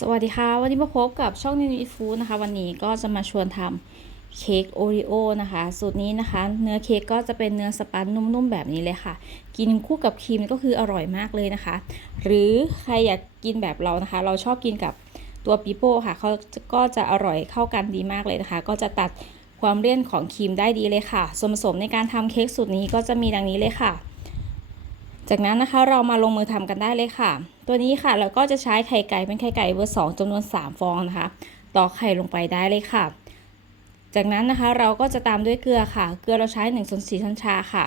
สวัสดีค่ะ วันนี้มาพบกับช่องนิวอีฟูนะคะ วันนี้ก็จะมาชวนทำเค้กโอริโอนะคะ สูตรนี้นะคะ เนื้อเค้กก็จะเป็นเนื้อสปันนุ่มๆแบบนี้เลยค่ะ กินคู่กับครีมก็คืออร่อยมากเลยนะคะ หรือใครอยากกินแบบเรานะคะ เราชอบกินกับตัวปิโป้ค่ะเขาก็จะอร่อยเข้ากันดีมากเลยนะคะ ก็จะตัดความเลี่ยนของครีมได้ดีเลยค่ะส่วนผสมในการทำเค้กสูตรนี้ก็จะมีดังนี้เลยค่ะ จากนั้นนะคะเรามาลงมือทำกันได้เลยค่ะ ตัวนี้ค่ะเราก็จะใช้ไข่ไก่เป็นไข่ไก่เบอร์สองจำนวน 3 ฟองนะคะตอกไข่ลงไปได้เลยค่ะ จากนั้นนะคะเราก็จะตามด้วยเกลือค่ะ เกลือเราใช้1ส่วน4ช้อนชาค่ะ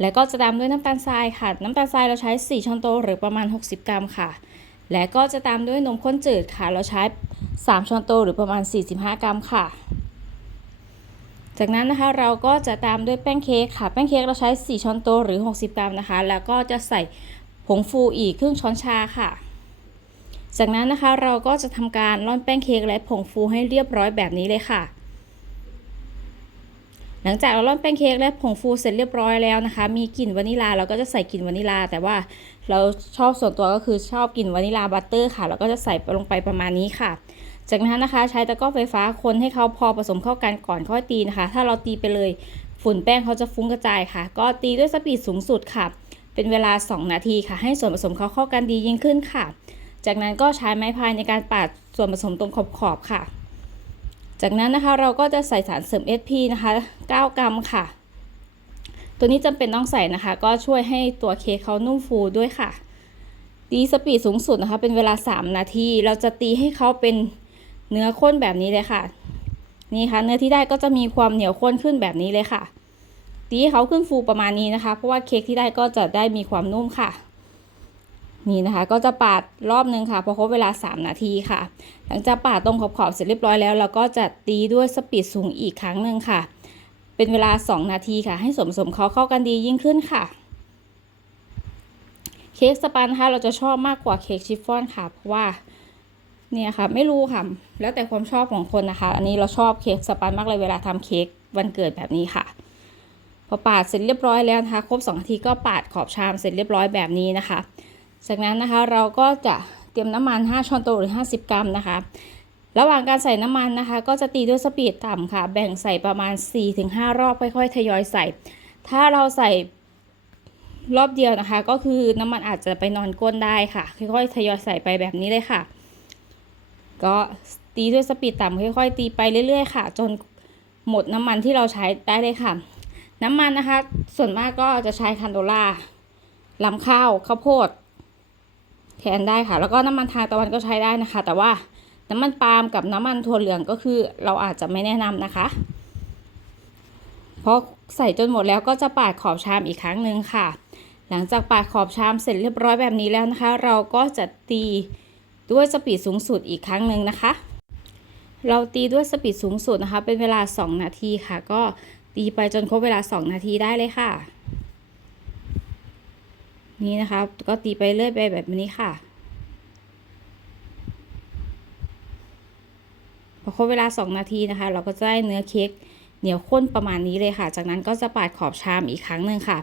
แล้วก็จะตามด้วยน้ำตาลทรายค่ะ น้ำตาลทรายเราใช้ 4ช้อนโต๊ะหรือประมาณ 60 กรัมค่ะ และก็จะตามด้วยนมข้นจืดค่ะ เราใช้ 3ช้อนโต๊ะหรือประมาณ 45 กรัมค่ะ จากนั้นนะคะเราก็จะตามด้วยแป้งเค้กค่ะ แป้งเค้กเราใช้ 4 ช้อนโต๊ะหรือ 60 กรัมนะคะ แล้วก็จะใส่ผงฟูอีกครึ่งช้อนชาค่ะ จากนั้นนะคะเราก็จะทำการร่อนแป้งเค้กและผงฟูให้เรียบร้อยแบบนี้เลยค่ะ หลังจากเราร่อนแป้งเค้กและผงฟูเสร็จเรียบร้อยแล้วนะคะ มีกลิ่นวานิลาเราก็จะใส่กลิ่นวานิลา แต่ว่าเราชอบส่วนตัวก็คือชอบกลิ่นวานิลาบัตเตอร์ค่ะ เราก็จะใส่ลงไปประมาณนี้ค่ะ จากนั้นนะคะใช้ตะกร้อไฟฟ้าคนให้เขาพอผสมเข้ากันก่อนค่อยตีนะคะ ถ้าเราตีไปเลยฝุ่นแป้งเขาจะฟุ้งกระจายค่ะ ก็ตีด้วยสปีดสูงสุดค่ะ เป็นเวลา 2 นาทีค่ะ ให้ส่วนผสมเขาเข้ากันดียิ่งขึ้นค่ะ จากนั้นก็ใช้ไม้พายในการปาดส่วนผสมตรงขอบๆค่ะ จากนั้นนะคะเราก็จะใส่สารเสริม SP นะคะ 9 กรัมค่ะ ตัวนี้จำเป็นต้องใส่นะคะ ก็ช่วยให้ตัวเค้กเขานุ่มฟูด้วยค่ะตีสปีดสูงสุดนะคะ เป็นเวลา 3 นาที เราจะตีให้เขาเป็น เนื้อข้นแบบนี้เลยค่ะ นี่ค่ะเนื้อที่ได้ก็จะมีความเหนียวข้นขึ้นแบบนี้เลยค่ะ ตีเขาขึ้นฟูประมาณนี้นะคะ เพราะว่าเค้กที่ได้ก็จะได้มีความนุ่มค่ะ นี่นะคะ ก็จะปาดรอบนึงค่ะพอครบเวลา 3 นาทีค่ะ หลังจากปาดตรงขอบๆเสร็จเรียบร้อยแล้วเราก็จะตีด้วยสปีดสูงอีกครั้งหนึ่งค่ะ เป็นเวลา 2 นาทีค่ะ ให้สมสมเขาเข้ากันดียิ่งขึ้นค่ะเค้กสปันนะคะเราจะชอบมากกว่าเค้กชิฟฟ่อนค่ะเพราะว่า เนี่ยค่ะ ไม่รู้ค่ะ แล้วแต่ความชอบของคนนะคะ อันนี้เราชอบเค้กสปันมากเลยเวลาทำเค้กวันเกิดแบบนี้ค่ะ พอปาดเสร็จเรียบร้อยแล้วนะคะ ครบ2นาทีก็ปาดขอบชามเสร็จเรียบร้อยแบบนี้นะคะ จากนั้นนะคะเราก็จะเตรียมน้ำมัน 5ช้อนโต๊ะหรือ 50 กรัมนะคะ ระหว่างการใส่น้ำมันนะคะ ก็จะตีด้วยสปีดต่ำค่ะ แบ่งใส่ประมาณ 4-5 รอบค่อยๆทยอยใส่ ถ้าเราใส่รอบเดียวนะคะ ก็คือน้ำมันอาจจะไปนอนก้นได้ค่ะ ค่อยๆทยอยใส่ไปแบบนี้เลยค่ะ ก็ตีด้วยสปีดต่ำค่อย ๆ ตีไปเรื่อย ๆ ค่ะ จนหมดน้ำมันที่เราใช้ได้เลยค่ะ น้ำมันนะคะ ส่วนมากก็จะใช้คันโดล่าลำข้าวข้าวโพด แทนได้ค่ะ แล้วก็น้ำมันทางตะวันก็ใช้ได้นะคะ แต่ว่าน้ำมันปาล์มกับน้ำมันถั่วเหลืองก็คือเราอาจจะไม่แนะนำนะคะ เพราะใส่จนหมดแล้วก็จะปาดขอบชามอีกครั้งหนึ่งค่ะ หลังจากปาดขอบชามเสร็จเรียบร้อยแบบนี้แล้วนะคะ เราก็จะตี ด้วยสปีดสูงสุดอีกครั้งหนึ่งนะคะ เราตีด้วยสปีดสูงสุดนะคะ เป็นเวลา 2 นาทีค่ะ ก็ตีไปจนครบเวลา 2 นาทีได้เลยค่ะ นี่นะคะ ก็ตีไปเรื่อยไปแบบนี้ค่ะพอครบเวลา 2 นาทีนะคะ เราก็จะได้เนื้อเค้ก เหนียวข้นประมาณนี้เลยค่ะ จากนั้นก็จะปาดขอบชามอีกครั้งหนึ่งค่ะ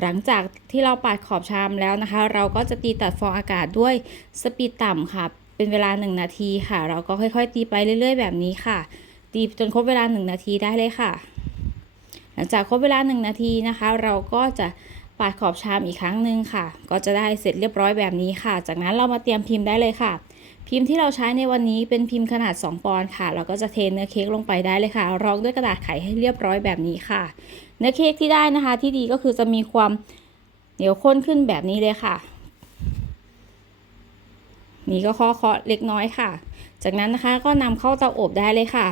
หลังจากที่เราปาดขอบชามแล้วนะคะ เราก็จะตีตัดฟองอากาศด้วยสปีดต่ำค่ะ เป็นเวลา 1 นาทีค่ะ เราก็ค่อยๆ ตีไปเรื่อย ๆ แบบนี้ค่ะ ตีจนครบเวลา 1 นาทีได้เลยค่ะ หลังจากครบเวลา 1 นาทีนะคะ เราก็จะปาดขอบชามอีกครั้งหนึ่งค่ะ ก็จะได้เสร็จเรียบร้อยแบบนี้ค่ะ จากนั้นเรามาเตรียมพิมพ์ได้เลยค่ะ พิมพ์ที่เราใช้ในวันนี้เป็นพิมพ์ขนาด 2 ปอนด์ค่ะ เราก็จะเทเนื้อเค้กลงไปได้เลยค่ะรองด้วยกระดาษไขให้เรียบร้อยแบบนี้ค่ะ เนื้อเค้กที่ได้นะคะ ที่ดีก็คือจะมีความเหนียวข้นขึ้นแบบนี้เลยค่ะ นี่ก็เคาะๆเล็กน้อยค่ะ จากนั้นนะคะก็นำเข้าเตาอบได้เลยค่ะ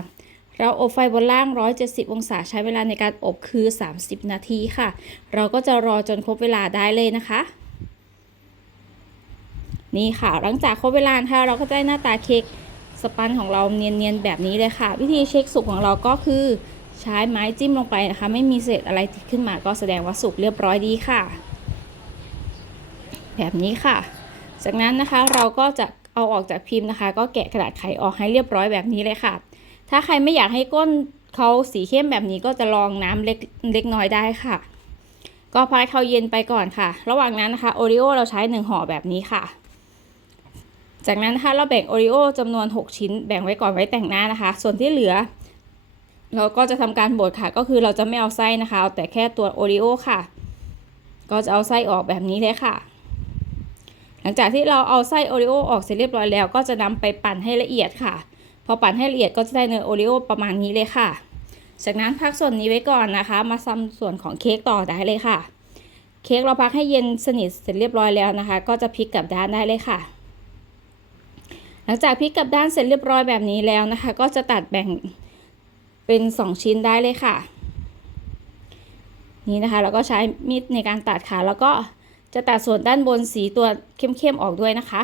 เราอบไฟบนล่าง 170 องศาใช้เวลาในการอบคือ 30 นาทีค่ะ เราก็จะรอจนครบเวลาได้เลยนะคะ นี่ค่ะ หลังจากครบเวลาค่ะเราก็ได้หน้าตาเค้กสปันของเราเนียนๆแบบนี้เลยค่ะ วิธีเช็คสุกของเราก็คือใช้ไม้จิ้มลงไปนะคะ ไม่มีเศษอะไรติดขึ้นมาก็แสดงว่าสุกเรียบร้อยดีค่ะ แบบนี้ค่ะ จากนั้นนะคะเราก็จะเอาออกจากพิมพ์นะคะ ก็แกะกระดาษไขออกให้เรียบร้อยแบบนี้เลยค่ะ ถ้าใครไม่อยากให้ก้นเขาสีเข้มแบบนี้ก็จะลองน้ำเล็กเล็กน้อยได้ค่ะ ก็พักเขาเย็นไปก่อนค่ะ ระหว่างนั้นนะคะโอริโอเราใช้หนึ่งห่อแบบนี้ค่ะ จากนั้นนะคะเราแบ่งโอริโอจำนวน 6 ชิ้น แบ่งไว้ก่อนไว้แต่งหน้านะคะ ส่วนที่เหลือ เราก็จะทำการบดค่ะ ก็คือเราจะไม่เอาไส้นะคะ เอาแต่แค่ตัวโอริโอค่ะ ก็จะเอาไส้ออกแบบนี้เลยค่ะ หลังจากที่เราเอาไส้โอริโอออกเสร็จเรียบร้อยแล้ว ก็จะนำไปปั่นให้ละเอียดค่ะ พอปั่นให้ละเอียดก็จะได้เนื้อโอริโอประมาณนี้เลยค่ะ จากนั้นพักส่วนนี้ไว้ก่อนนะคะ มาทำส่วนของเค้กต่อได้เลยค่ะ เค้กเราพักให้เย็นสนิทเสร็จเรียบร้อยแล้วนะคะ ก็จะพลิกกลับด้านได้เลยค่ะ ลังจากพลิกกลับด้านเสร็จเรียบร้อยแบบนี้แล้วนะคะ ก็จะตัดแบ่งเป็น 2 ชิ้นได้เลยค่ะ นี่นะคะ แล้วก็ใช้มีดในการตัดค่ะ แล้วก็จะตัดส่วนด้านบนสีตัวเข้มๆออกด้วยนะคะ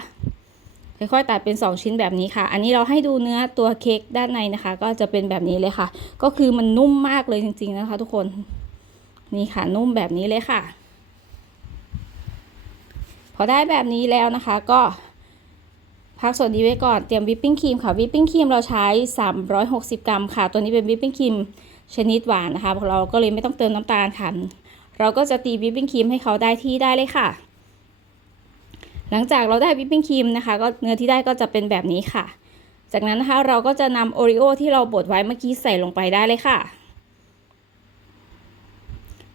ค่อยๆตัดเป็น 2 ชิ้นแบบนี้ค่ะ อันนี้เราให้ดูเนื้อตัวเค้กด้านในนะคะ ก็จะเป็นแบบนี้เลยค่ะ ก็คือมันนุ่มมากเลยจริง ๆนะคะ ทุกคน นี่ค่ะนุ่มแบบนี้เลยค่ะ พอได้แบบนี้แล้วนะคะก็ พักส่วนนี้ไว้ก่อนเตรียมวิปปิ้งครีมค่ะวิปปิ้งครีมเราใช้ 360 กรัมค่ะ ตัวนี้เป็นวิปปิ้งครีมชนิดหวานนะคะเราก็เลยไม่ต้องเติมน้ำตาลค่ะเราก็จะตีวิปปิ้งครีมให้เขาได้ที่ได้เลยค่ะ หลังจากเราได้วิปปิ้งครีมนะคะ ก็เนื้อที่ได้ก็จะเป็นแบบนี้ค่ะ จากนั้นนะคะเราก็จะนำโอริโอที่เราบดไว้เมื่อกี้ใส่ลงไปได้เลยค่ะ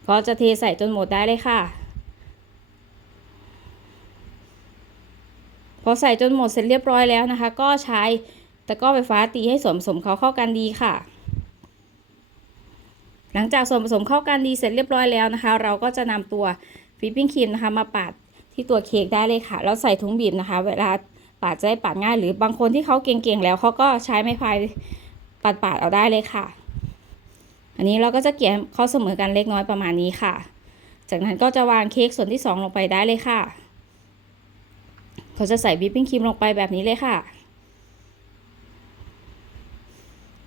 ก็จะเทใส่จนหมดได้เลยค่ะ พอใส่จนหมดเสร็จเรียบร้อยแล้วนะคะ ก็ใช้ตะกร้อไฟฟ้าตีให้ส่วนผสมเขาเข้ากันดีค่ะ หลังจากส่วนผสมเข้ากันดีเสร็จเรียบร้อยแล้วนะคะ เราก็จะนำตัวฟิปปิ้งครีมนะคะมาปาดที่ตัวเค้กได้เลยค่ะ แล้วใส่ถุงบีบนะคะ เวลาปาดจะได้ปาดง่าย หรือบางคนที่เขาเก่งๆแล้วเขาก็ใช้ไม้พายปาดปาดๆเอาได้เลยค่ะ อันนี้เราก็จะเกี่ยเข้าเสมอกันเล็กน้อยประมาณนี้ค่ะ จากนั้นก็จะวางเค้กส่วนที่สองลงไปได้เลยค่ะ เขาจะใส่วิปปิ้งครีมลงไปแบบนี้เลยค่ะ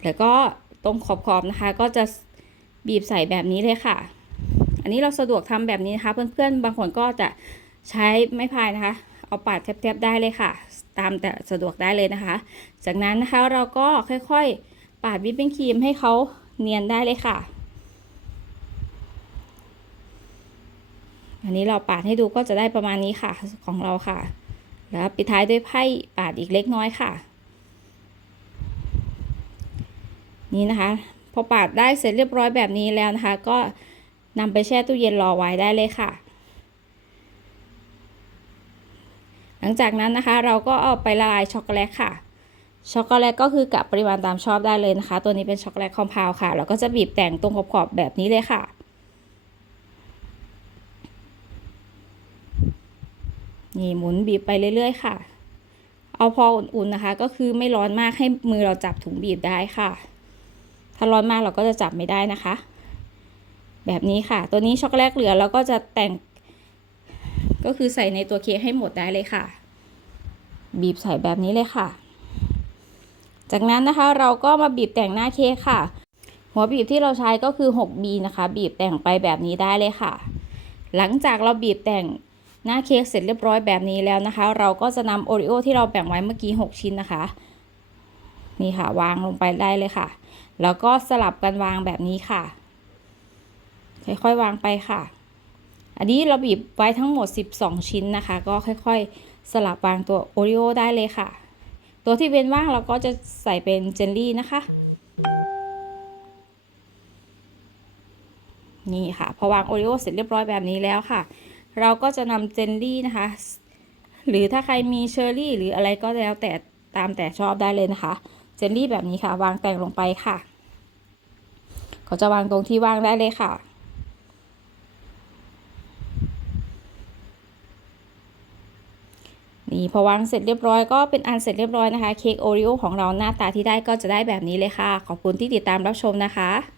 แล้วก็ตรงขอบๆนะคะ ก็จะบีบใส่แบบนี้เลยค่ะ อันนี้เราสะดวกทำแบบนี้นะคะ เพื่อนๆ บางคนก็จะใช้ไม้พายนะคะ เอาปาดแทบๆได้เลยค่ะ ตามแต่สะดวกได้เลยนะคะ จากนั้นนะคะเราก็ค่อยๆ ปาดวิปปิ้งครีมให้เขาเนียนได้เลยค่ะอันนี้เราปาดให้ดูก็จะได้ประมาณนี้ค่ะของเราค่ะ แล้วปิดท้ายด้วยไพ่ปาดอีกเล็กน้อยค่ะ นี่นะคะ พอปาดได้เสร็จเรียบร้อยแบบนี้แล้วนะคะ ก็นำไปแช่ตู้เย็นรอไว้ได้เลยค่ะ หลังจากนั้นนะคะเราก็เอาไปละลายช็อกโกแลตค่ะ ช็อกโกแลตก็คือกับปริมาณตามชอบได้เลยนะคะ ตัวนี้เป็นช็อกโกแลตคอมเพลค่ะ แล้วก็จะบีบแต่งตรงขอบๆแบบนี้เลยค่ะ นี่หมุนบีบไปเรื่อยๆค่ะ เอาพออุ่นๆนะคะ ก็คือไม่ร้อนมากให้มือเราจับถุงบีบได้ค่ะ ถ้าร้อนมากเราก็จะจับไม่ได้นะคะ แบบนี้ค่ะ ตัวนี้ช็อกโกแลตเหลือเราก็จะแต่ง ก็คือใส่ในตัวเค้กให้หมดได้เลยค่ะ บีบใส่แบบนี้เลยค่ะ จากนั้นนะคะเราก็มาบีบแต่งหน้าเค้กค่ะ หัวบีบที่เราใช้ก็คือ 6B นะคะ บีบแต่งไปแบบนี้ได้เลยค่ะ หลังจากเราบีบแต่ง หน้าเค้กเสร็จเรียบร้อยแบบนี้แล้วนะคะ เราก็จะนำโอริโอที่เราแบ่งไว้เมื่อกี้ 6 ชิ้นนะคะ นี่ค่ะ วางลงไปได้เลยค่ะ แล้วก็สลับกันวางแบบนี้ค่ะ ค่อยๆวางไปค่ะ อันนี้เราบีบไว้ทั้งหมด 12 ชิ้นนะคะ ก็ค่อยๆ สลับวางตัวโอริโอได้เลยค่ะ ตัวที่เว้นว่างเราก็จะใส่เป็นเจลลี่นะคะนี่ค่ะ พอวางโอริโอเสร็จเรียบร้อยแบบนี้แล้วค่ะ เราก็จะนำเจลลี่นะคะ หรือถ้าใครมีเชอร์รี่ หรืออะไรก็แล้วแต่ตามแต่ชอบได้เลยนะคะ เจลลี่แบบนี้ค่ะ วางแต่งลงไปค่ะเขาจะวางตรงที่วางได้เลยค่ะนี่พอวางเสร็จเรียบร้อยก็เป็นอันเสร็จเรียบร้อยนะคะ เค้กโอริโอของเราหน้าตาที่ได้ก็จะได้แบบนี้เลยค่ะ ขอบคุณที่ติดตามรับชมนะคะ